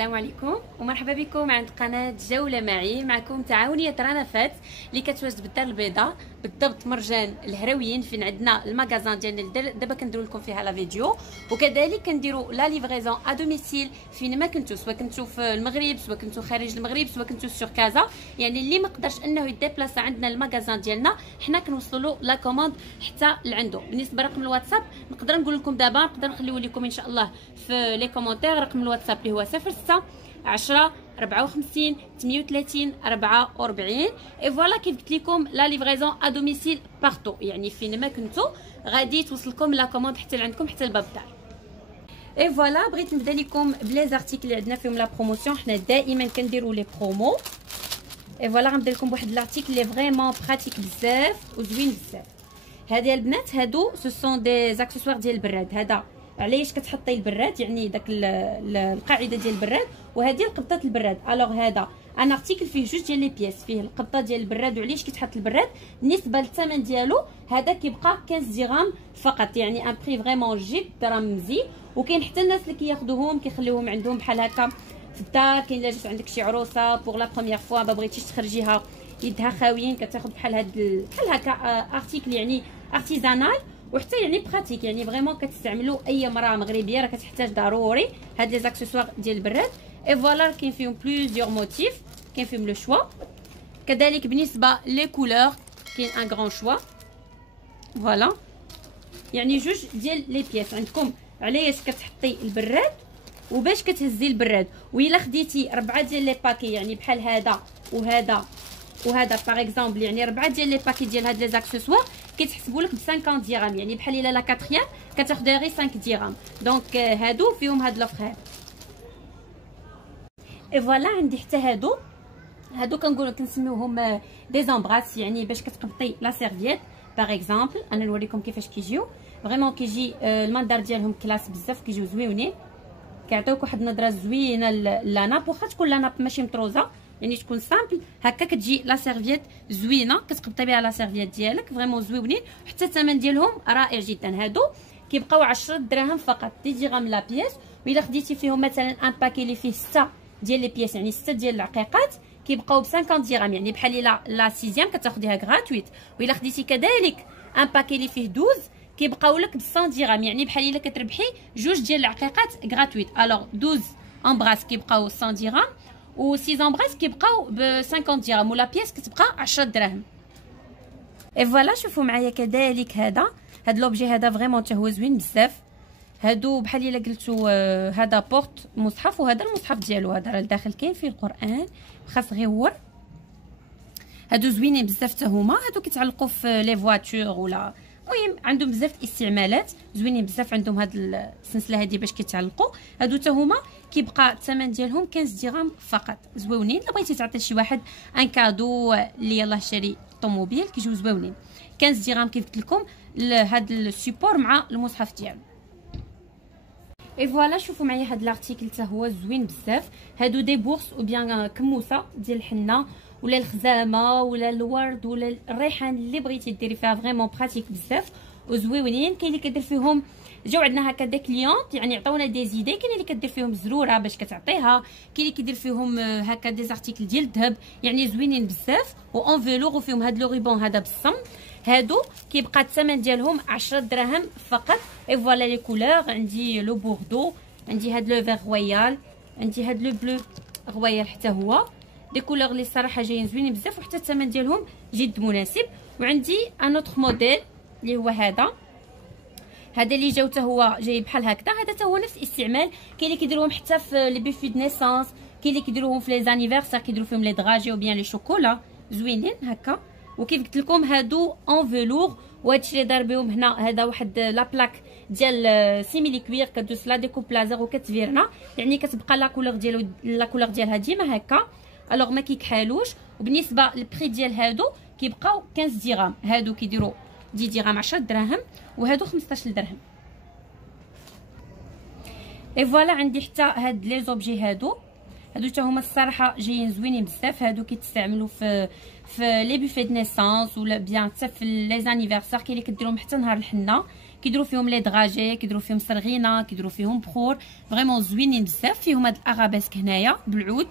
السلام عليكم ومرحبا بكم عند قناه جوله معي. معكم تعاونيه رنا فات اللي كتواجد بالدار البيضاء، بالضبط مرجان الهرويين، فين عندنا المغازان ديالنا دابا كنديروا لكم فيها لا فيديو. وكذلك كنديروا لا ليفريزون ا دوميسيل فين ما كنتو، سواء كنتو في المغرب، سواء كنتو خارج المغرب، سواء كنتو سور كازا. يعني اللي ما قدرش انه يديبلاصا عندنا المغازان ديالنا، حنا كنوصلوا له لا كوموند حتى لعندو. بالنسبه لرقم الواتساب نقدر نقول لكم دابا، نقدر نخليو لكم ان شاء الله في لي كومونتير رقم الواتساب اللي هو 06 10 54 38 44. اي فوالا كيف قلت لكم لا ليفريزون ا دوميسيل بارتو، يعني فين ما كنتو غادي توصلكم لا كوموند حتى لعندكم، حتى لباب الدار. اي فوالا بغيت نبدا لكم بلي زارتيكل اللي عندنا فيهم لا بروموسيون. حنا دائما كنديروا لي برومو. اي فوالا غنبدا لكم بواحد لارتيكل اللي فريمون براتيك بزاف وزوين بزاف. هادي البنات هادو سو سون دي زاكسيسوار ديال البراد. هذا علاش كتحطي البراد، يعني داك القاعده ديال البراد، وهذه القبطه البراد. الوغ هذا ان ارتيكل فيه جوج ديال لي بياس، فيه القبطه ديال البراد وعلاش كيتحط البراد. بالنسبه للثمن ديالو هذا كيبقى 15 درهم فقط، يعني ان بري فريمون جدا مزيان. وكاين حتى الناس اللي كياخذوهم كيخليوهم عندهم بحال هكا في الدار. كاين الا جات عندك شي عروسه بوغ لا بروميير فوا ما بغيتيش تخرجيها يدها خاويين، كتاخذ بحال بحال هكا ارتيكل يعني ارتيزانال، وحتى يعني براتيك، يعني فريمون كتستعملوا اي مراه مغربيه راه كتحتاج ضروري هاد لي زاكسيسوار ديال البراد. اي فوالا كاين فيهم بليزيور موتيف، كاين فيهم لو شوا. كذلك بالنسبه لي كولور كاين ان غران شوا. فوالا يعني جوج ديال لي بياس عندكم علاش كتحطي البراد وباش كتهزي البراد. وإلا خديتي 4 ديال لي باكي، يعني بحال هذا وهذا وهذا باغ اكزومبل، يعني 4 ديال لي باكي ديال هاد لي زاكسيسوار كيتحسبوا لك ب 50 درهم، يعني بحال الا لا 4 كتاخدي غير 5 درهم. دونك هادو فيهم هاد لوفر هاد. اي فوالا عندي حتى هادو كنقولوا كنسميوهم دي زامبراس، يعني باش كتقبطي لا سيرفييت باغ اكزومبل. انا نوريكم كيفاش كيجيو. فريمون كيجي المندار ديالهم كلاس بزاف، كيجيو زويونين، كيعطيوك واحد النظره زوينه لا ناب، واخا تكون لا ناب ماشي مطروزه، يعني تكون سامبل هكا كتجي لا سيرفييت زوينه كتقبطي بها لا سيرفييت ديالك. فريمون زوينين، حتى الثمن ديالهم رائع جدا. هادو كيبقاو 10 دراهم فقط، 10 درهم لا بياس. وإلا خديتي فيهم مثلا ان باكي اللي فيه 6 ديال لي بياس، يعني 6 ديال العقيقات، كيبقاو ب 50 درهم، يعني بحال الا لا 6 كتاخديها غراتويت. وإلا خديتي كذلك ان باكي اللي فيه 12 كيبقاو لك ب 100 درهم، يعني بحال الا كتربحي جوج ديال العقيقات غراتويت. الوغ 12 امبراس كيبقاو 100 درهم، و 6 امبراس كيبقاو ب 50 درهم، ولا بياس كتبقى 10 دراهم. اي فوالا شوفوا معايا كذلك هاد لوبجي هذا فريمون حتى هو زوين بزاف. هادو بحال الا قلتو هذا بورت مصحف، وهذا المصحف ديالو، هذا راه الداخل كاين فيه القران خاص غيور. هادو زوينين بزاف حتى هما. هادو كيتعلقوا في لي فواتور ولا المهم عندهم بزاف الاستعمالات، زوينين بزاف. عندهم هاد السلسله هادي باش كيتعلقوا. هادو حتى هما كيبقى الثمن ديالهم 15 درهم فقط، زوينين. الا بغيتي تعطي شي واحد ان كادو اللي يلاه شاري طوموبيل كيجيو زوينين. 15 درهم كيف قلت لكم هاد السيبور مع المصحف ديالو. اي فوالا شوفوا معايا هاد لارتيكل حتى هو زوين بزاف. هادو دي بورس او بيان كموسه ديال الحنه ولا الخزامه ولا الورد ولا الريحان اللي بغيتي ديري فيها، فريمون براتيك بزاف وزويونين. كاين اللي كدير فيهم، جاو عندنا هكا دي كليونط يعني عطاونا دي زيدي. كاين اللي كدير فيهم زروره باش كتعطيها، كاين اللي كيدير فيهم هكا دي زارتيكل ديال الذهب، يعني زوينين بزاف واون فيلور، وفيهم هاد لو ريبون هذا بالصم. هادو كيبقى الثمن ديالهم 10 دراهم فقط. اي فوالا لي كولور، عندي لو بوردو، عندي هاد لو فيغ رويال، عندي هاد لو بلو رويال حتى هو. دي كولور اللي الصراحه جايين زوينين بزاف، وحتى الثمن ديالهم جد مناسب. وعندي ان اوتر موديل اللي هو هذا اللي جاو حتى هو جاي بحال هكذا. هذا حتى هو نفس الاستعمال. كاين اللي كيديروهم حتى في لي بيفي د نيسانس، كاين اللي كيديروهم في لي زانيفرسير، كيديروا فيهم لي دراجي او بيان لي شوكولا، زوينين هكا. وكيف قلت لكم هادو اون فيلور. وهادشي اللي دار بهم هنا هذا واحد لا بلاك ديال سيميلي كوير، كدوز لا ديكوبلازر وكتفيرنا، يعني كتبقى لا كولور ديالها ديما هكا. الوغ ما كيكحالوش. وبالنسبه للبري ديال هادو كيبقاو 15 درهم. هادو كيديروا 10 درهم 10 دراهم، وهادو 15 درهم. اي فوالا عندي حتى هاد لي زوبجي هادو هادو حتى هما الصراحه جايين زوينين بزاف. هادو كيتستعملوا في لي بوفي دو نيسانس ولا بيان حتى في لي زانيفرسير، كاين اللي كديرهم حتى نهار الحنه، كيديروا فيهم لي دراجي، كيديروا فيهم سرغينه، كيديروا فيهم بخور، فريمون زوينين بزاف. فيهم هاد الارابيسك هنايا بالعود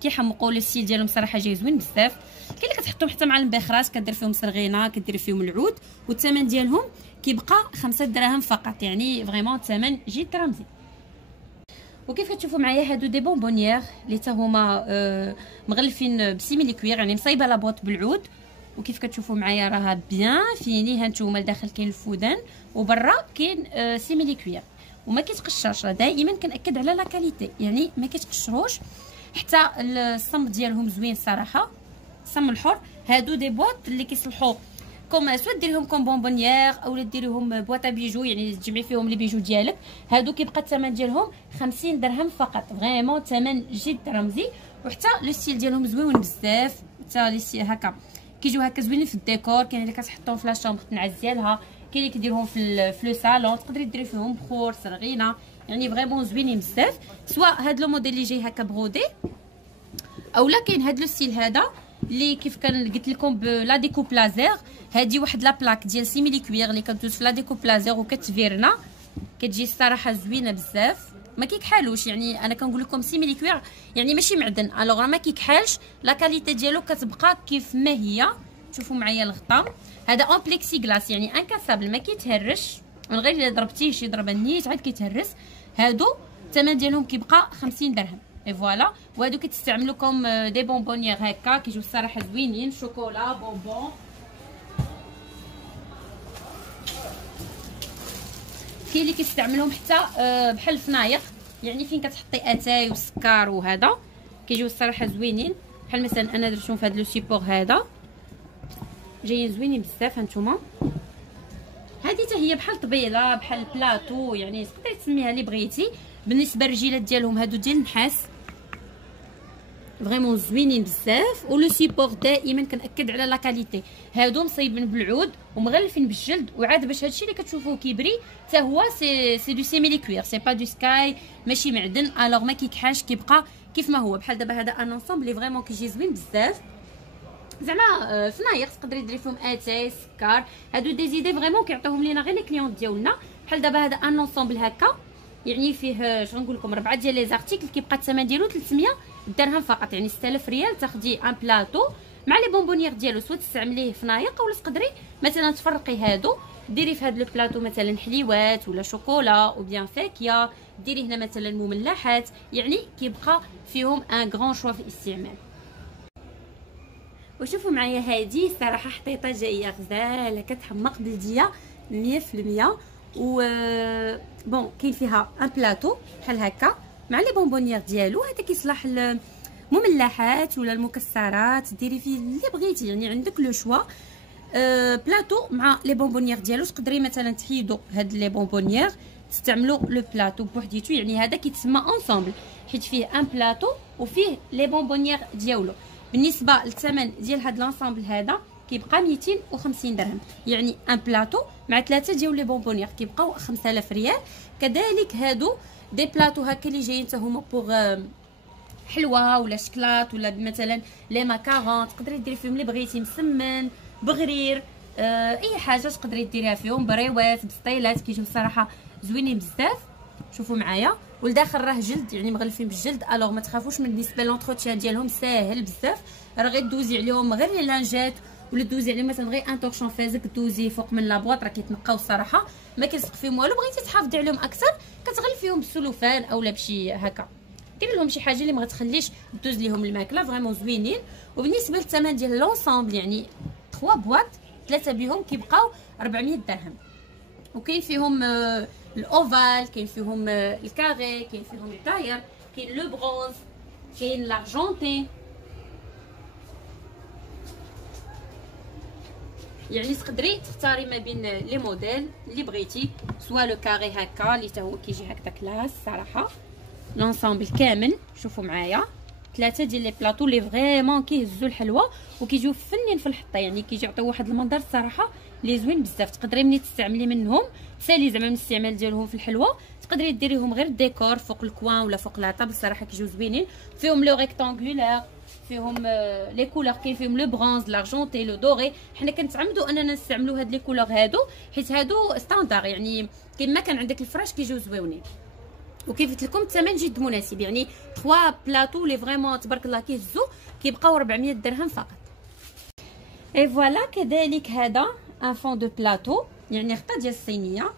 كيحمقوا لي ستيل ديالهم صراحه جاي زوين بزاف. كاين اللي كتحطهم حتى مع المبخرات، كدير فيهم سرغينه، كدير فيهم العود، والثمن ديالهم كيبقى 5 دراهم فقط، يعني فريمون الثمن جد رمزي. وكيف كتشوفوا معايا هادو دي بونبونيير اللي حتى هما مغلفين بسيميلي كوير، يعني مصايبه لابوط بالعود. وكيف كتشوفوا معايا راها بيان فيني، ها نتوما لداخل كاين الفودان وبرا كاين سيميلي كوير وما كيتقشرش. دائما كنأكد على لا كاليتي، يعني ما كيتقشروش، حتى الصمت ديالهم زوين صراحه، الصم الحر. هادو دي بواط اللي كيصلحوا كوم سوا ديريهم كوم بونبونيير اولا ديريهم بواطه بيجو، يعني تجمعي فيهم لي بيجو ديالك. هادو كيبقى الثمن ديالهم 50 درهم فقط، فريمون ثمن جد رمزي. وحتى لو ستيل ديالهم زوين بزاف، حتى لي ستيل هكا كيجيو هكا زوينين في الديكور. كاين اللي كتحطهم في لا شامبر تنعس ديالها، كاين اللي كيديرهم في لو صالون، تقدري ديري فيهم بخور سرغينه، يعني فريمون زوينين بزاف. سواء هاد لو موديل اللي جاي هكا برودي، اولا كاين هاد لو ستيل هذا اللي كيف كان قلت لكم بلا ديكوب لازير. هادي واحد لا بلاك ديال سيميلي كوير اللي كدوز في لا ديكوب لازير وكتفيرنا، كتجي الصراحه زوينه بزاف، ما كيكحالوش. يعني انا كنقول لكم سيميلي كوير يعني ماشي معدن، الوغ ما كيكحالش، لا كاليتي ديالو كتبقى كيف ما هي. شوفوا معايا الغطاء هذا اون بليكسي غلاس، يعني انكاسابل، ما كيتهرش، من غير الا ضربتيه شي ضربه نيت عاد كيتهرس. هادو الثمن ديالهم كيبقى 50 درهم اي فوالا. وهادو كتستعملوا كوم دي بونبونيير هكا، كيجيو الصراحه زوينين، شوكولا بونبون. كاين اللي كيستعملوهم حتى بحال الفنايق، يعني فين كتحطي اتاي والسكر وهذا، كيجيو الصراحه زوينين. بحال مثلا انا درتهم في هذا لو سيبور هذا، جايين زوينين بزاف. هانتوما هذه حتى هي بحال طبيله، بحال بلاطو، يعني تقدري تسميها اللي بغيتي. بالنسبه للرجيلات ديالهم هادو ديال النحاس، فريمون زوينين بزاف. ولو سيبور دائما كنأكد على لا كاليتي، هادو مصايبين بالعود ومغلفين بالجلد، وعاد باش هادشي اللي كتشوفوه كيبري حتى هو سي دو سيميلي كوير، سي با دو سكاي، ماشي معدن، الوغ ما كيكحاش، كيبقى كيف ما هو. بحال دابا هذا ان انصومبل اللي فريمون كيجي زوين بزاف، زعما فنايق تقدري ديري فيهم اتاي سكر. هادو دي زيدي فريمون كيعطيوهم لينا غير لي كليونط ديالنا. بحال دابا هذا ان انصومبل هكا، يعني فيه شنو نقول لكم 4 ديال لي زارتيكل، كيبقى الثمن ديالو 300 درهم فقط، يعني 6000 ريال. تاخدي ان بلاطو مع لي بونبونيير ديالو، سواء تستعمليه فنايق ولا تقدري مثلا تفرقي هادو ديري في هاد لو بلاطو مثلا حليوات ولا شوكولا او بيان فاكهه، ديري هنا مثلا مملحات، يعني كيبقى فيهم ان غران شوا في الاستعمال. وشوفوا معايا هادي صراحه حطيطه جايه غزاله كتحمق بلديه 100%. و بون كاين فيها ان بلاطو بحال هكا مع لي بونبونيير ديالو. هذا كيصلح المملحات ولا المكسرات، ديري فيه اللي بغيتي، يعني عندك لو شوا. بلاطو مع لي بونبونيير ديالو، تقدري مثلا تحيدوا هاد لي بونبونيير تستعملوا لو بلاطو بوحديتو، يعني هذا كيتسمى انصومبل، حيت فيه ان بلاطو وفيه لي بونبونيير ديالو. بالنسبه للثمن ديال هاد لانصومبل هذا كيبقى 250 درهم، يعني ان بلاطو مع 3 ديال لي بونبونيير كيبقاو 5000 ريال. كذلك هادو دي بلاطو هكا اللي جايين حتى هما بوغ حلوه ولا شكلاط ولا مثلا لي ماكارون، تقدري ديري فيهم اللي بغيتي، مسمن بغرير، اي حاجه تقدري ديريها فيهم، بريوات بسطيلات، كيجيو الصراحه زوينين بزاف. شوفوا معايا، والداخل راه جلد، يعني مغلفين بالجلد، الوغ ما تخافوش من بالنسبه لونتروتيان ديالهم ساهل بزاف. راه غير دوزي عليهم غير لي لانجات ولا دوزي عليهم مثلا غير ان طورشون فازك، دوزي فوق من لابواط راه كيتنقاو الصراحه، ما كيلصق فيهم والو. بغيتي تحافظي عليهم اكثر كتغلفيهم بالسلوفان اولا بشي هكا، ديري لهم شي حاجه اللي ما غتخليش دوز ليهم الماكله، فريمون زوينين. وبالنسبه للثمن ديال لونسومبل، يعني 3 بواط 3 بهم كيبقاو 400 درهم. وكاين فيهم الاوفال، كاين فيهم الكاري، كاين فيهم الداير، كاين لو برونز، كاين لارجونتين، يعني تقدري تختاري ما بين لي موديل اللي بغيتي، سواء لو كاري هكا اللي حتى هو كيجي هكذا كلاس صراحه. لونسومبل كامل شوفوا معايا 3 ديال لي بلاطو اللي فريمون كيهزوا الحلوه وكيجيو فنين في الحطه، يعني كيعطيو واحد المنظر الصراحه اللي زوين بزاف. تقدري ملي تستعملي منهم تسالي زعما من الاستعمال ديالهم في الحلوه، تقدري ديريهم غير ديكور فوق الكوان ولا فوق لا طابل. صراحه كيجيو زوينين، فيهم لو ريكتانغولار، فيهم لي كولور، كاين فيهم لو برونز، لارجونتي، لو دوري. حنا كنتعمدوا اننا نستعملوا هاد لي كولور هادو حيت هادو ستاندار، يعني كيما كان عندك الفراش كيجيو زويونين. وكيف قلت لكم الثمن جد مناسب، يعني 3 بلاطو لي فريمون تبارك الله كيهزو كيبقاو 400 درهم فقط. اي فوالا كذلك هذا ان فون دو بلاطو، يعني غطا ديال الصينيه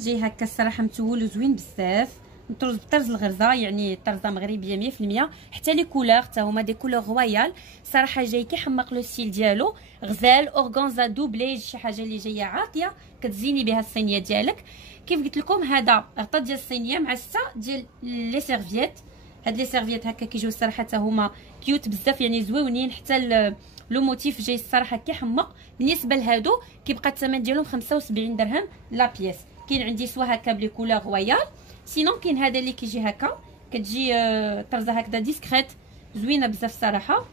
جاي هكا الصراحه متول وزوين بزاف، مطرز بطرز الغرزه، يعني طرزه مغربيه 100%. حتى لي كولور حتى هما دي كولور رويال، صراحه جاي كيحمق لو ستيل ديالو، غزال اورغانزا دوبلي، شي حاجه اللي جايه عاطيه كتزيني بها الصينيه ديالك. كيف قلت لكم هذا غطا ديال الصينيه مع 6 ديال لي سيرفييت. هاد لي سيرفييت هكا كيجيو الصراحه حتى هما كيوت بزاف، يعني زويونين، حتى لو موتيف جاي الصراحه كيحمق. بالنسبه لهادو كيبقى الثمن ديالهم 75 درهم لا بياس. كاين عندي سوا هكا بلي كولور رويال، سينون كاين هذا اللي كيجي هكا كتجي طرزه هكذا ديسكريت زوينه بزاف صراحه.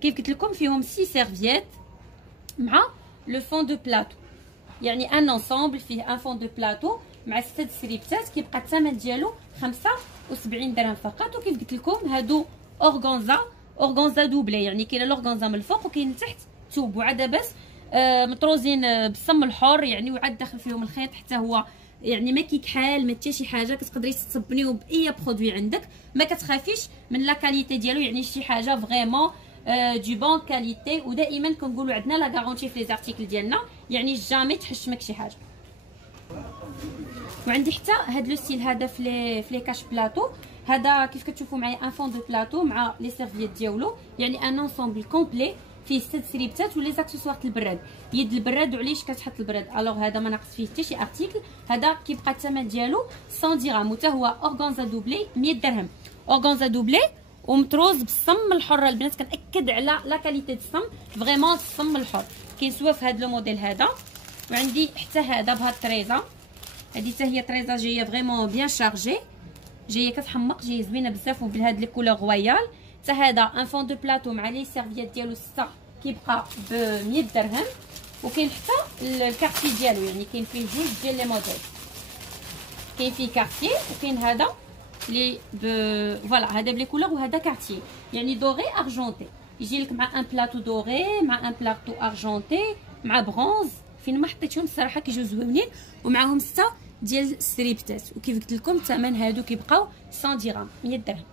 كيف قلت لكم فيهم 6 سيرفييت مع لو فون دو بلاطو، يعني ان انصامبل فيه ان فون دو بلاطو مع 6 سريبتات. كيبقى الثمن ديالو 75 درهم فقط. وكيف قلت لكم هادو اورغانزا دوبلي، يعني كاينه الاورغانزا من الفوق وكاين تحت توب، وعاد بس مطروزين بالصم الحر، يعني وعاد داخل فيهم الخيط حتى هو، يعني ما كيكحال ما حتى شي حاجه. كتقدري تصبنيو باي برودوي عندك، ما كتخافيش من لا كاليتي ديالو، يعني شي حاجه فريمون دو بون كاليتي. ودائما كنقولوا عندنا لا غارونتي في لي زارتيكل ديالنا، يعني جامي تحشمك شي حاجه. وعندي حتى هاد لو ستيل هذا في لي كاش بلاطو. هذا كيف كتشوفوا معايا ان فون دو بلاطو مع لي سيرفييت ديالو، يعني ان انصامبل كومبلي فيه 6 سريبتات ولي زاكسيسوار البراد، يد البراد وعليش كتحط البراد. الوغ هذا ما ناقص فيه حتى شي ارتيكل. هذا كيبقى الثمن ديالو 100 درهم، وتا هو اورغانزا دوبلي 100 درهم. اورغانزا دوبلي ومطروز بالصم الحر البنات، كنأكد على لا كاليتي دو الصم، فريمون الصم الحر. كاين سوا في هذا لو موديل هذا. وعندي حتى هذا بهاد الطريزه، هذه حتى هي طريزه جايه فريمون بيان شارجي، جايه كتحمق، جايه زوينه بزاف وبهاد لي كولور رويال. حتى هذا ان فون دو بلاطو مع لي سيرفييت ديالو 6 كيبقى ب 100 درهم. وكاين حتى الكارتي ديالو، يعني كاين فيه جوج ديال لي موديل، كاين فيه كارتي وكاين هذا لي فوالا هذا بلي كولور وهذا كارتي، يعني دوري ارجونتي. يجي لك مع ان بلاطو دوري مع ان بلاطو ارجونتي مع برونز. فين ما حطيتهم الصراحه كيجيو زوينين، ومعاهم 6 ديال السريبتات. وكيف قلت لكم الثمن هادو كيبقاو 100 درهم 100 درهم.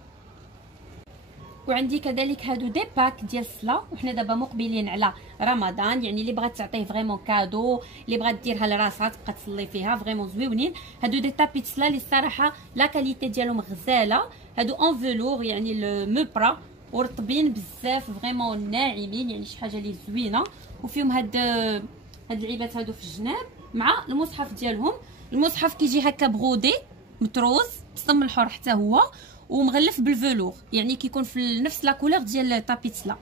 وعندي كذلك هادو دي باك ديال الصلاه، وحنا دابا مقبلين على رمضان، يعني اللي بغات تعطيه فريمون كادو، اللي بغات ديرها لراسها تبقى تصلي فيها، فريمون زويونين. هادو دي طابي الصلاه اللي الصراحه لا كاليتي ديالهم غزاله، هادو اون فيلور يعني المبرا، ورطبين بزاف فريمون ناعمين، يعني شي حاجه اللي زوينه. وفيهم هاد اللعيبات هادو في الجناب مع المصحف ديالهم. المصحف كيجي هكا بغودي مطروز بالصم الحر حتى هو، ومغلف بالفلور، يعني كيكون في نفس لا كولور ديال طابيتسلا.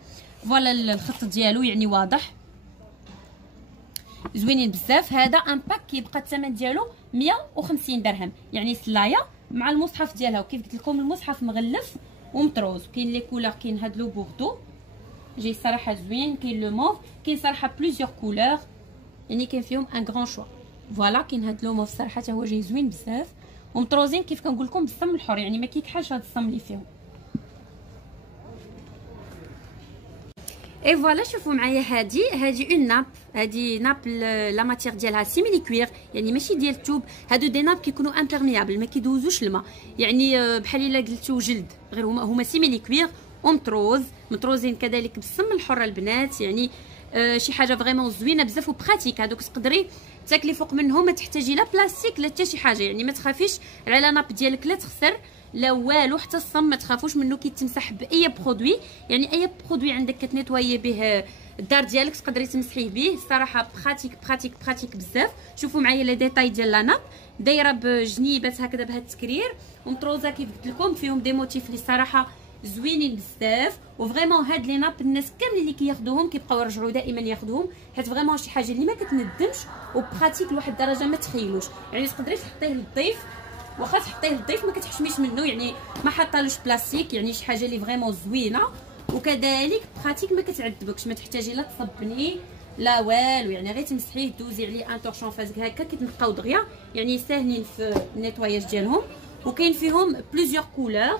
فوالا الخط ديالو يعني واضح زوينين بزاف. هذا ان باك كيبقى الثمن ديالو 150 درهم، يعني سلايه مع المصحف ديالها. وكيف قلت لكم المصحف مغلف ومطروز. كاين لي كولور، كاين هاد لو بوردو جاي صراحه زوين، كاين لو موف، كاين صراحه بليزيور كولور، يعني كاين فيهم ان غران شوا. فوالا كاين هاد لو موف صراحه حتى هو جاي زوين بزاف، ومطروزين كيف كنقول لكم بالصم الحر، يعني ما كيكحلش هاد الصم اللي فيهم. اي فوالا شوفوا معايا هادي اون ناب، هادي ناب لا ماتير ديالها سيميلي كوير، يعني ماشي ديال الثوب. هادو دي ناب كيكونوا امبيرميابل، ما كيدوزوش الماء، يعني بحال الا قلتو جلد، غير هما سيميلي كوير مطروزين كذلك بالصم الحر البنات، يعني شي حاجه فريمون زوينه بزاف وبراتيك. هادوك تقدري تاكلي فوق منهم، ما تحتاجي لا بلاستيك لا حتى شي حاجه، يعني ما تخافيش على ناب ديالك لا تخسر لا والو. حتى الصم ما تخافوش منه، كيتمسح باي برودوي، يعني اي برودوي عندك كتنيطوايي به الدار ديالك تقدري تمسحيه به. الصراحه براتيك بزاف. شوفوا معايا لي ديتاي ديال لا ناب، دايره بجنيبات هكذا بهذا التكرير، ومطروزه كيف قلت لكم فيهم دي موتيف اللي صراحه زوينين بزاف. وفريمون هاد لي ناب الناس كاملين اللي كياخذوهم كيبقاو يرجعوا دائما ياخذوهم، حيت فريمون شي حاجه اللي ما كتندمش وبراتيك لواحد الدرجه ما تخيلوش. يعني تقدري تحطيه للضيف، واخا تحطيه للضيف ما كتحشميش منه، يعني ما حاطالوش بلاستيك، يعني شي حاجه اللي فريمون زوينه. وكذلك براتيك ما كتعذبكش، ما تحتاجي لا تصبني لا والو، يعني غير تمسحيه دوزي عليه ان تورشون فازك هكا كيتنقاو دغيا، يعني ساهلين في النيطواياج ديالهم. وكاين فيهم بليزيور كولور.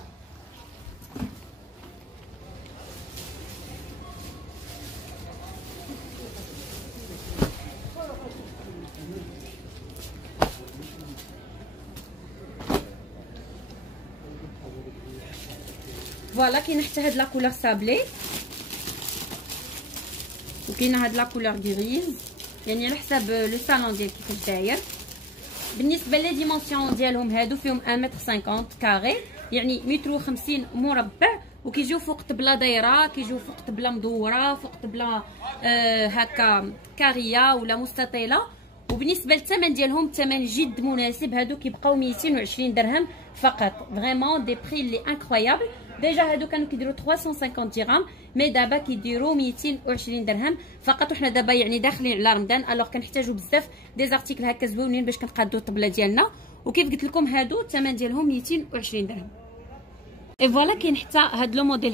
فوالا كاين حتى هاد لا كولور سابلي، وكاينه هاد لا كولور غريز، يعني على حساب لو صالون ديال كيفاش داير. بالنسبه لي ديمونسيون ديالهم هادو فيهم 1.50 متر كاري، يعني 1.50 متر مربع، وكيجيو فوق طبله دايره، كيجيو فوق طبله مدوره، فوق طبله هكا كاريه ولا مستطيله. وبالنسبه للثمن ديالهم الثمن جد مناسب، هادو كيبقاو 220 درهم فقط. فريمون دي بري لي انكرويابل. ديجا هادو كانوا كيديروا 350 درهم، مي دابا كيديروا 220 درهم فقط. وحنا دابا يعني داخلين على رمضان، الوغ كنحتاجوا بزاف دي زارتيكل هكا زوينين باش كنقادو الطبله ديالنا. وكيف قلت لكم هادو الثمن ديالهم 220 درهم. اي فوالا كاين حتى هاد لو موديل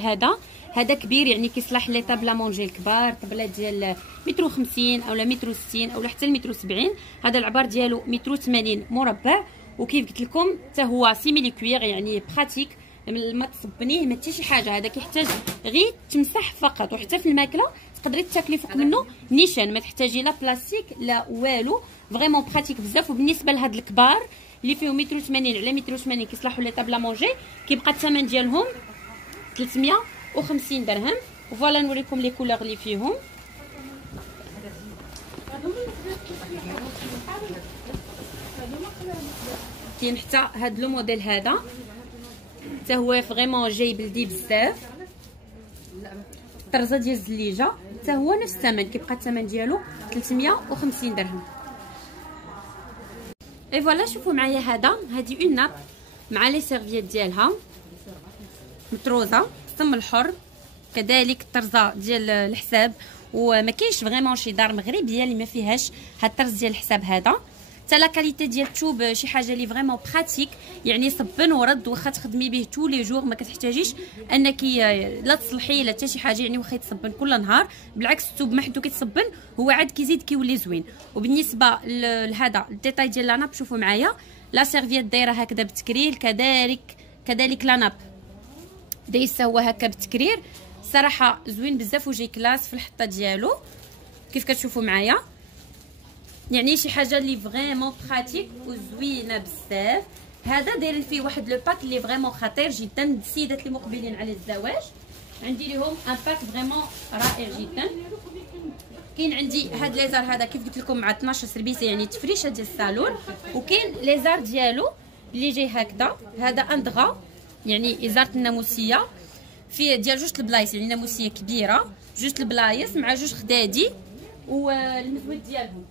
هذا كبير، يعني كيصلح لي طابله مونجي الكبار، طبله ديال 150 اولا 160 اولا حتى 170. هذا العبار ديالو 180 مربع، وكيف قلت لكم حتى هو سيميلي كوير، يعني براتيك ما تصبنيه ما حتى شي حاجه. هذا كيحتاج غير تمسح فقط، وحتى في الماكله تقدري تاكلي فوق منه نيشان، ما تحتاجي لا بلاستيك لا والو. فريمون براتيك بزاف. وبالنسبه لهاد الكبار اللي فيهم 180 على 180 كيصلحوا لي طابله مونجي، كيبقى الثمن ديالهم 350 درهم. فوالا نوريكم لي كولور اللي فيهم. كاين حتى هاد لو موديل هذا حتى هو فريمون جاي بلدي بزاف، الطرزه ديال الزليجه حتى هو نفس الثمن، كيبقى الثمن ديالو 350 درهم. اي فوالا شوفوا معايا هذه اون ناب مع لي سيرفييت ديالها مطروزه السم الحر، كذلك الطرزه ديال الحساب. وما كاينش فريمون شي دار مغربيه اللي ما فيهاش هاد الطرز ديال الحساب هذا. حتى لا كاليتي ديال الثوب شي حاجه اللي فريمون براتيك، يعني صبن ورد، واخا تخدمي به تو لي جور ما كتحتاجيش انك لا تصلحيه لا حتى شي حاجه، يعني واخا يتصبن كل نهار. بالعكس الثوب ما حدو كيتصبن هو عاد كيزيد كيولي زوين. وبالنسبه لهذا الديتاي ديال لاناب شوفوا معايا، لا سيرفييت دايره هكذا بتكرير، كذلك لاناب دايسه هو هكا بتكرير. صراحه زوين بزاف وجاي كلاس في الحطه ديالو كيف كتشوفوا معايا، يعني شي حاجه اللي فريمون براتيك وزوينه بزاف. هذا دايرين فيه واحد لو باك اللي فريمون خطير جدا السيدات اللي مقبلين على الزواج. عندي لهم ان باك فريمون رائع جدا. كاين عندي هاد ليزار هذا كيف قلت لكم مع 12 سربيسه، يعني تفريشه ديال الصالون. وكاين ليزار ديالو اللي جاي هكذا، هذا اندغا يعني ازاره الناموسيه فيه ديال جوج البلايص، يعني ناموسيه كبيره جوج البلايص مع جوج خدادي والمزود ديالهم.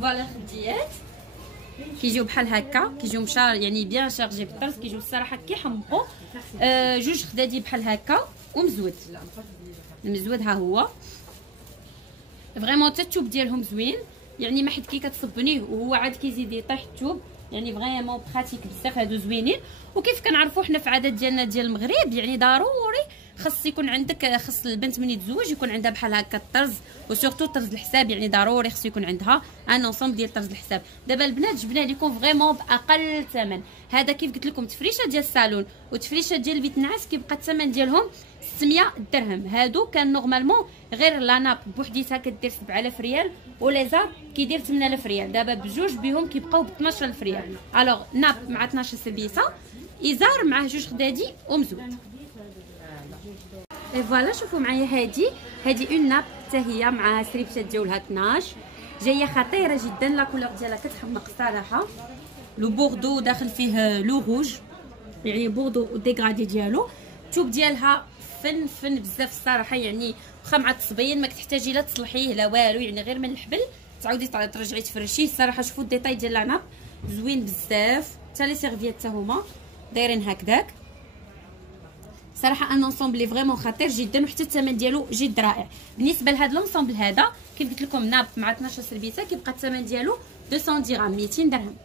فوالا خديات كيجيو بحال هكا، كيجيو مشار يعني بيان شارجي بالطرز، كيجيو الصراحه كيحمقوا. جوج خدادي بحال هكا ومزود، المزود ها هو. فريمون حتى الثوب ديالهم زوين، يعني ما حد كي كتصبنيه وهو عاد كيزيد يطيح الثوب، يعني فريمون براتيك بزاف. هادو زوينين. وكيف كنعرفوا حنا في عادات ديالنا ديال المغرب، يعني ضروري خاص يكون عندك، خاص البنت من يتزوج يكون عندها بحال هكا الطرز، وسورتو طرز الحساب، يعني ضروري خاص يكون عندها ان انصومبل ديال طرز الحساب. دابا البنات جبنا لكم فريمون باقل ثمن. هذا كيف قلت لكم تفريشه ديال الصالون وتفريشه ديال البيت النعاس كيبقى الثمن ديالهم 600 درهم. هادو كان نورمالمون غير لاناب بوحديتها كدير 7000 ريال، وليزار كيدير 8000 ريال. دابا بجوج بهم كيبقاو ب 12000 ريال. الوغ ناب مع 12 سربيسه، ازار معاه جوج خدادي ومزود. اي فوالا شوفوا معايا هذه اون ناب حتى هي مع سريبشات ديالها 12، جايه خطيره جدا. لا كولور ديالها كتحمق الصراحه، لو بوردو داخل فيه لو روج، يعني بوردو ديغرادي ديالو. الثوب ديالها فن بزاف الصراحه، يعني واخا مع التصبين ما كتحتاجي لا تصلحيه لا والو، يعني غير من الحبل تعاودي ترجعي تفرشيه. الصراحه شوفوا الديتاي ديال لاناب زوين بزاف. حتى لي سيرفيات حتى هما دايرين هكذاك. صراحه ان انصومبل فريمون خطير جدا، وحتى الثمن ديالو جد رائع. بالنسبه لهذا الانصومبل هذا كيف قلت لكم ناب مع 12 سربيسه، كيبقى الثمن ديالو 200 درهم 200 درهم.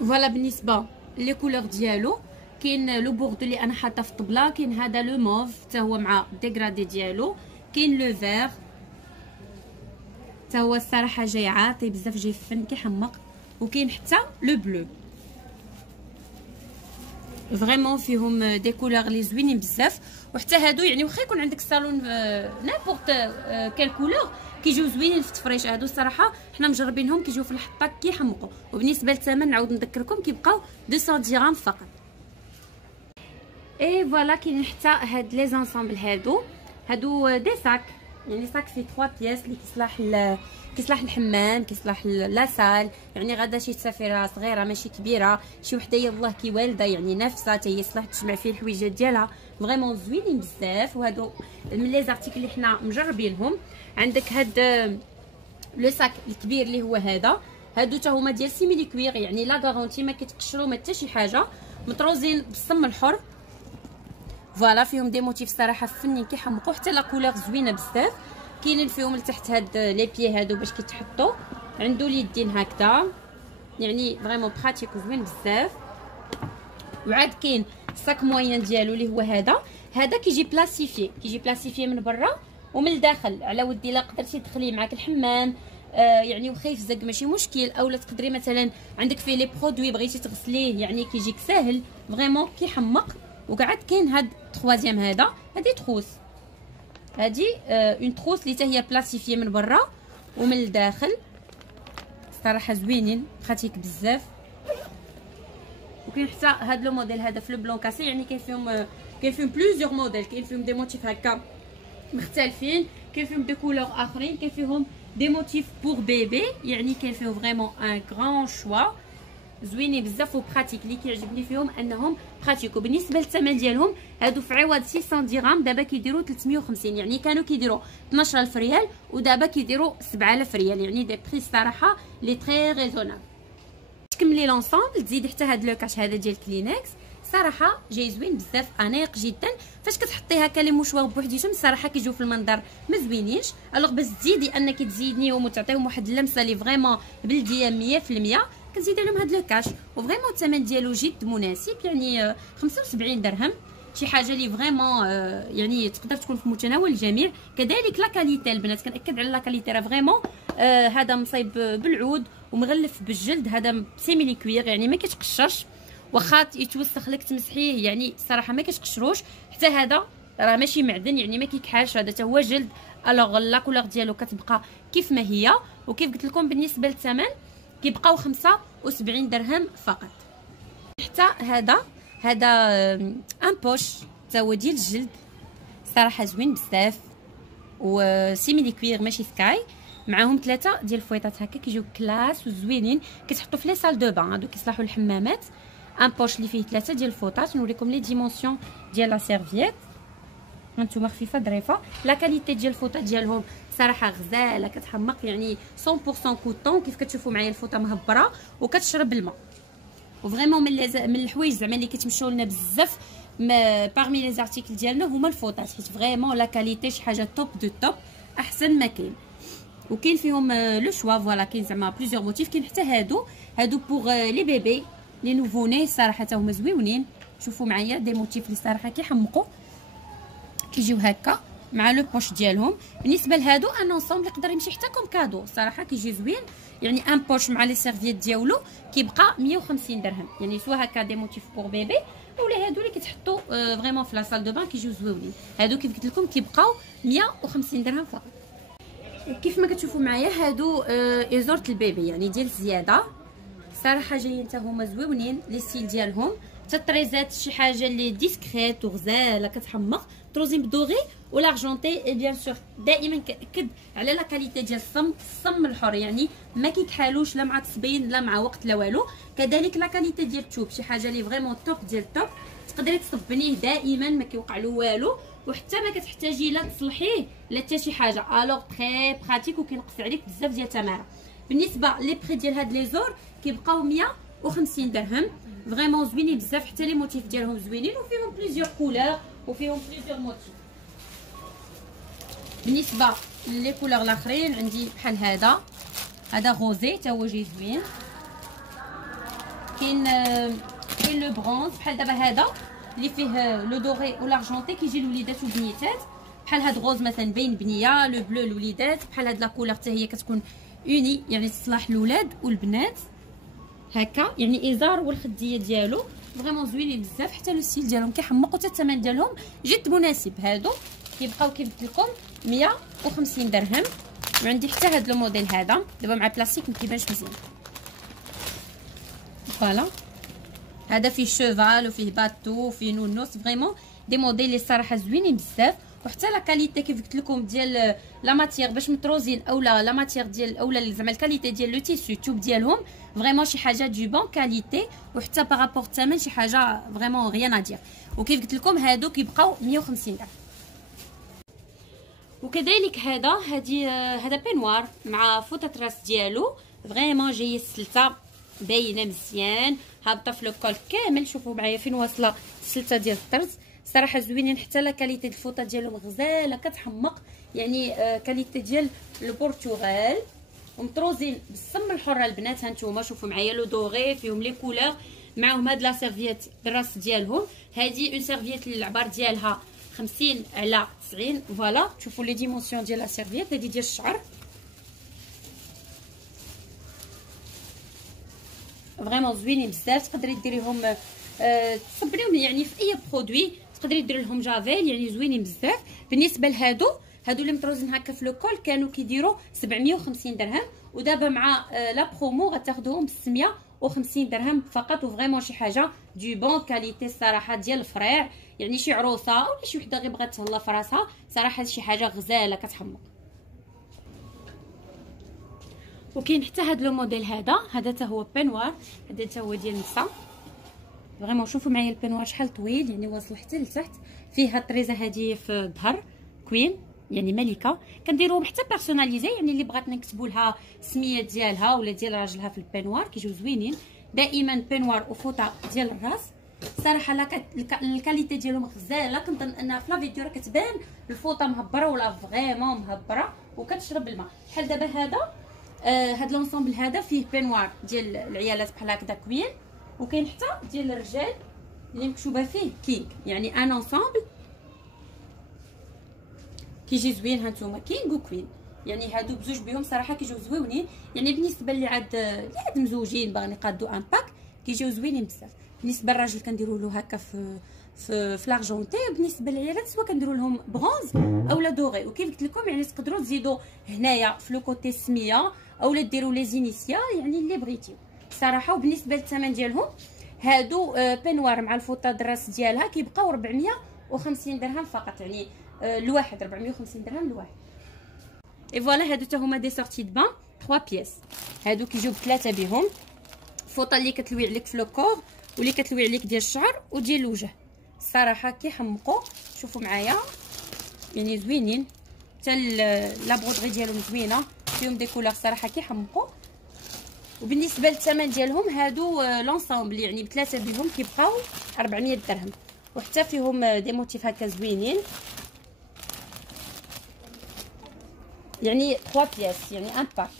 فوالا بالنسبه لي كولور ديالو كاين لو بوردو اللي انا حاطه في الطبله، كاين هذا لو موف حتى هو مع ديغرادي ديالو، كاين لو فير حتى هو الصراحه جاي عاطي بزاف، جاي فن كيحمق. وكاين حتى لو بلو، فريمون فيهم دي كولور لي زوينين بزاف. وحتى هادو يعني واخا يكون عندك الصالون نيمبورط كال كولور كيجيو زوينين في التفريش. هادو الصراحه حنا مجربينهم كيجيو في الحطه كيحمقوا. وبالنسبه للثمن نعاود نذكركم كيبقاو 200 درهم فقط. اي فوالا كاين حتى هاد لي زونسامبل هادو دي ساك، يعني ساك فيه 3 بياس اللي كيصلح الحمام، كيصلح لاصال، يعني غادا شي سفيره صغيره ماشي كبيره، شي وحده يلاه كي والده يعني نافسه حتى هي يصلح تجمع فيه الحويجات ديالها. فريمون زوينين بزاف. وهادو من لي زارتيكل اللي حنا مجربينهم. عندك هاد لو ساك الكبير اللي هو هادو حتى هما ديال سيميلي كوير، يعني لا غارونتي ما كيتقشروا ما حتى شي حاجه، مطروزين بالصم الحر. فوالا فيهم دي موتيف صراحه فنين كيحمقوا، حتى لا كولور زوينه بزاف. كاينين فيهم لتحت هاد لي بيي هادو باش كيتحطوا، عنده اليدين هكذا، يعني فريمون براتيك وزوين بزاف. وعاد كاين الساك موين ديالو اللي هو هذا كيجي بلاسيفي من برا ومن الداخل، على ودي لا قدرتي تدخليه معاك الحمام يعني وخايف زق ماشي مشكل، اولا تقدري مثلا عندك فيه لي برودوي بغيتي تغسليه يعني كيجيك ساهل فريمون كيحمق. وقعد كاين هاد التخوازيام هادي تخوس، هادي اون تروس اللي حتى هي بلاسيفيه من برا ومن الداخل. صراحه زوينين براتيك بزاف. وكاين حتى هاد لو موديل هذا في لو بلون كاسي، يعني كاين فيهم بليزيور موديل، كاين فيهم دي موتيف هكا مختلفين، كاين فيهم دي كولور اخرين، كاين فيهم دي موتيف بور بيبي، يعني كاين فيهم فريمون ان غران شوا زوينين بزاف وبراتيك. اللي كيعجبني فيهم انهم براتيك. وبالنسبه للثمن ديالهم هادو في عوض 600 درهم دابا كيديروا 350، يعني كانوا كيديروا 12000 ريال ودابا كيديروا 7000 ريال، يعني دي بري صراحه لي تري ريزونابل. تكملي لونسومبل تزيدي حتى هاد لوكاش هذا ديال كلينكس، صراحه جاي زوين بزاف انيق جدا. فاش كتحطي هكا لي موشوار بوحديتهم الصراحه كيجيو في المنظر ما زوينينش. الوغ باش تزيدي انك تزيدنيهم وتعطيهم واحد اللمسه لي فريمون بلديه 100%، كنزيد عليهم هاد لوكاش. وفريمون الثمن ديالو جد مناسب، يعني 75 درهم، شي حاجه لي فريمون يعني تقدر تكون في متناول الجميع. كذلك لا كاليتي البنات كنأكد على لا كاليتي راه فريمون هذا مصايب بالعود ومغلف بالجلد، هذا سيميلي كوير يعني ما كيتقشرش، واخا يتوسخ لك تمسحيه يعني صراحه ما كيتقشروش. حتى هذا راه ماشي معدن يعني ما كيكحالش، هذا حتى هو جلد. الوغ لا كولور ديالو كتبقى كيف ما هي. وكيف قلت لكم بالنسبه للثمن كيبقاو 75 درهم فقط. حتى هذا ان بوش حتى هو ديال الجلد، صراحه زوين بزاف وسيميلي كوير ماشي سكاي. معاهم 3 ديال الفويطات هكا كيجيو كلاس وزوينين، كيتحطوا في لي سال دو بان، هادو كيصلحوا الحمامات. ان بوش اللي فيه 3 ديال الفوطات. نوريكم لي ديمونسيون ديال لا سيرفييت، هانتوما خفيفه ظريفه. لا كاليتي ديال الفوطه ديالهم صراحه غزاله كتحمق، يعني 100% كوطون. كيف كتشوفوا معايا الفوطه مهبره وكتشرب الماء. وفريمون من الحوايج زعما اللي كتمشيو لنا بزاف بارمي لي زارتيكل ديالنا هما الفوطات، حيت فريمون لا كاليتي شي حاجه توب دو توب احسن ما كاين. وكاين فيهم لو شوا فوالا، كاين زعما بليزيور موتيف. كاين حتى هادو بوغ لي بيبي لي نوفوني، صراحه حتى هما زويونين. شوفوا معايا دي موتيف اللي صراحه كيحمقوا، كيجيو هكا مع لو بوش ديالهم. بالنسبه لهادو ان اونصومبل يقدر يمشي حتى كوم كادو، صراحه كيجي زوين. يعني ان بوش مع لي سيرفييت ديالو كيبقى 150 درهم، يعني سوا هكا دي موتيف بوغ بيبي ولا هادو اللي كيتحطوا فريمون في لا سال دو بان كيجيو زوينين. هادو كيف قلت لكم كيبقاو 150 درهم فقط. كيف ما كتشوفوا معايا هادو ازورة البيبي يعني ديال الزياده، صراحه جايين حتى هما زوينين لي ستيل ديالهم. حتى الطريزات شي حاجه اللي ديسكريت وغزاله كتحمق، طروزين بدوغي والارجونتي. بيان سور دائما كنأكد على لا كاليتي ديال الصم الحر، يعني ما كيكحالوش لا مع تصبين لا مع وقت لا والو. كذلك لا كاليتي ديال التوب شي حاجه اللي فريمون توب ديال التوب، تقدري تصبنيه دائما ما كيوقع له والو، وحتى ما كتحتاجي لا تصلحيه لا حتى شي حاجه. الوغ تري براتيك وكينقص عليك بزاف ديال التماره. بالنسبه لي بري ديال هاد لي زور كيبقاو 150 درهم، فريمون زوينين بزاف. حتى لي موتيف ديالهم زوينين وفيهم بليزيور كولور وفيهم بليزيور موتيف. بالنسبه لي كولور الاخرين عندي بحال هذا غوزي حتى هو جاي زوين. كاين لو برونز بحال دابا هذا اللي فيه لو دوري ولارجونتي، كيجي لوليدات وبنيتات بحال هاد غوز مثلا بين بنيه، لو بلو الوليدات، بحال هاد لا كولور حتى هي كتكون اوني يعني تصلح الاولاد والبنات هكا. يعني ازار والخديه ديالو فريمون زوينين بزاف، حتى لو ستيل ديالهم كيحمق، وحتى الثمن ديالهم جد مناسب. هادو كيبقاو كيف قلت لكم 150 درهم. وعندي حتى هاد لو موديل هذا دابا مع بلاستيك ما كيبانش مزيان. فوالا هذا فيه شوفال وفيه باتو وفيه نونوس، فريمون دي موديل اللي الصراحه زوينين بزاف. وحتى لا كاليتي كيف قلت لكم ديال لا ماتيير باش متروزين اولا لا ماتيير ديال اولا زعما الكاليتي ديال لو تيسو توب ديالهم فريمون شي حاجه دو بون كاليتي. وحتى بارابور الثمن شي حاجه فريمون غيان ادير. وكيف قلت لكم هادو كيبقاو 150 درهم. وكذلك هذا بينوار مع فوطه راس ديالو فريمون جاي السلته باينه مزيان، هابطه في الكول كامل. شوفوا معايا فين واصله السلته ديال الطرز، صراحه زوينين. حتى لا كاليتي الفوطه ديالهم غزاله كتحمق، يعني كاليتي ديال البرتغال. ومطروزين بالصم الحر البنات. هانتوما شوفوا معايا لو دوغي فيهم لي كولور، معاهم هاد لا سيرفييت الراس ديالهم. هادي اون سيرفييت العبار ديالها 50 على 90. فوالا شوفوا لي ديمونسيون ديال لا سيرفييت. هادي ديال الشعر فريمون زوينين بزاف. تقدري ديريهم تصبريهم يعني في اي برودوي، تقدري ديري لهم جافيل، يعني زوينين بزاف. بالنسبه لهادو اللي مطروزين هكا في لوكول كانوا كيديروا 750 درهم، ودابا مع لا برومو غتاخذوهم ب 650 درهم فقط. وفريمون شي حاجه دو بون كاليتي الصراحه ديال الفريع، يعني شي عروسه ولا شي وحده غير بغات تهلا في راسها صراحه شي حاجه غزاله كتحمق. وكاين حتى هاد لو موديل هذا حتى هو بينوار، هذا حتى هو ديال النساء. فريمون شوفوا معايا البينوار شحال طويل، يعني واصل حتى لتحت. فيها الطريزه هذه في الظهر كوين يعني ملكه. كنديروهم حتى بيرسوناليزي، يعني اللي بغات نكتبوا لها السميه ديالها ولا ديال راجلها في البينوار كيجيو زوينين. دائما بينوار وفوطه ديال الراس صراحه الكاليتي ديالهم غزاله. كنظن انها في لا فيديو راه كتبان الفوطه مهبره ولا فريمون مهبره وكتشرب الماء. بحال دابا هاد لونسومبل هذا فيه بينوار ديال العيالات بحال هكذا كوين، وكاين حتى ديال الرجال اللي مكتوبه فيه كينغ، يعني ان انسومبل كيجي زوين. هانتوما كينغ وكوين، يعني هادو بزوج بهم صراحه كيجيو زويونين. يعني بالنسبه اللي عاد مزوجين باغيين يقادوا ان باك كيجيو زوينين بزاف. بالنسبه للراجل كنديروا له هكا في لارجونتي. بالنسبه للعيالات سوا كنديروا لهم برونز اولا دوغي. وكيف قلت لكم يعني تقدروا تزيدوا هنايا في لو كوتي السميه اولا ديروا لي زينيسيال، يعني اللي بغيتيو صراحه. وبالنسبه للثمن ديالهم هادو بينوار مع الفوطه الراس ديالها كيبقاو 450 درهم فقط، يعني الواحد 450 درهم الواحد. اي فوالا هادو حتى هما دي سورتي دو بان 3 بياس. هادو كيجيو بثلاثه بهم، فوطه اللي كتلوي عليك في لو كور واللي كتلوي عليك ديال الشعر وديال الوجه. الصراحه كيحمقوا. شوفوا معايا يعني زوينين، حتى لا برودغي ديالهم زوينه، فيهم دي كولور صراحه كيحمقوا. وبالنسبه للثمن ديالهم هادو لونسومبل يعني بثلاثه بهم كيبقاو 400 درهم. وحتى فيهم دي موتيف هكا زوينين، يعني 3 بياس يعني ان باك.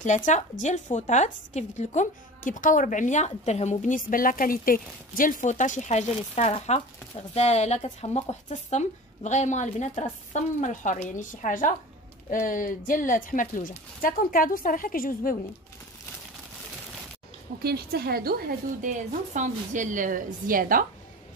ثلاثه ديال الفوطات كيف قلت لكم كيبقاو 400 درهم. وبالنسبه لا كاليتي ديال الفوطه شي حاجه اللي الصراحه غزاله كتحمق. وحتى الصم فريمون البنات راه الصم الحر، يعني شي حاجه ديال تحمره الوجه. حتى كوم كادو صراحه كيجيو زويونين. وكاين حتى هادو دي زونسومبل ديال زياده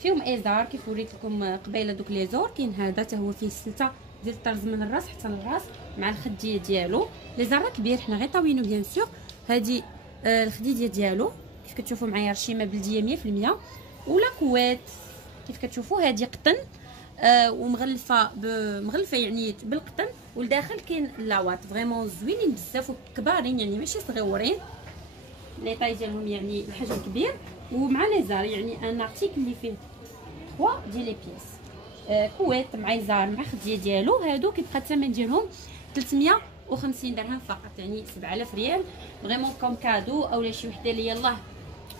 فيهم ازار كيف وريت لكم قبيله دوك لي زور. كاين هذا حتى هو فيه السلته ديال الطرز من الراس حتى للراس مع الخديه ديالو. لي زار كبير حنا غير طاوينو بيان سور. هادي الخديديه ديالو كيف كتشوفوا معايا رشيمه بلديه 100%. ولا كوات كيف كتشوفوا هادي قطن ومغلفه مغلفه يعني بالقطن. والداخل كاين لاوات فريمون زوينين بزاف وكبارين، يعني ماشي صغيورين. لي طاي ديالهم يعني الحجم كبير. ومع لي زار يعني ان ارتيكل اللي فيه 3 ديال لي بياس كويت مع زار مع خديه ديالو. هادو كيبقى الثمن ديالهم 350 درهم فقط، يعني 7000 ريال فريمون كوم كادو اولا شي وحده اللي يلاه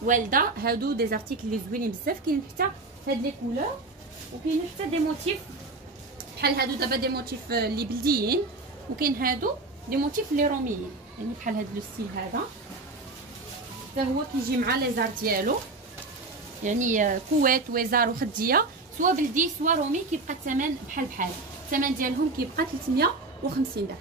والده. هادو دي زارتيكل اللي زوينين بزاف. كاين حتى هاد لي كولور وكاين حتى دي موتيف بحال هادو دابا دي موتيف اللي بلديين. وكاين هادو دي موتيف اللي روميين، يعني بحال هاد لو ستيل هذا حتى هو كيجي مع لي زار ديالو، يعني كوات وزار وخديه سواء بلدي سواء رومي كيبقى الثمن بحال الثمن ديالهم كيبقى 350 درهم.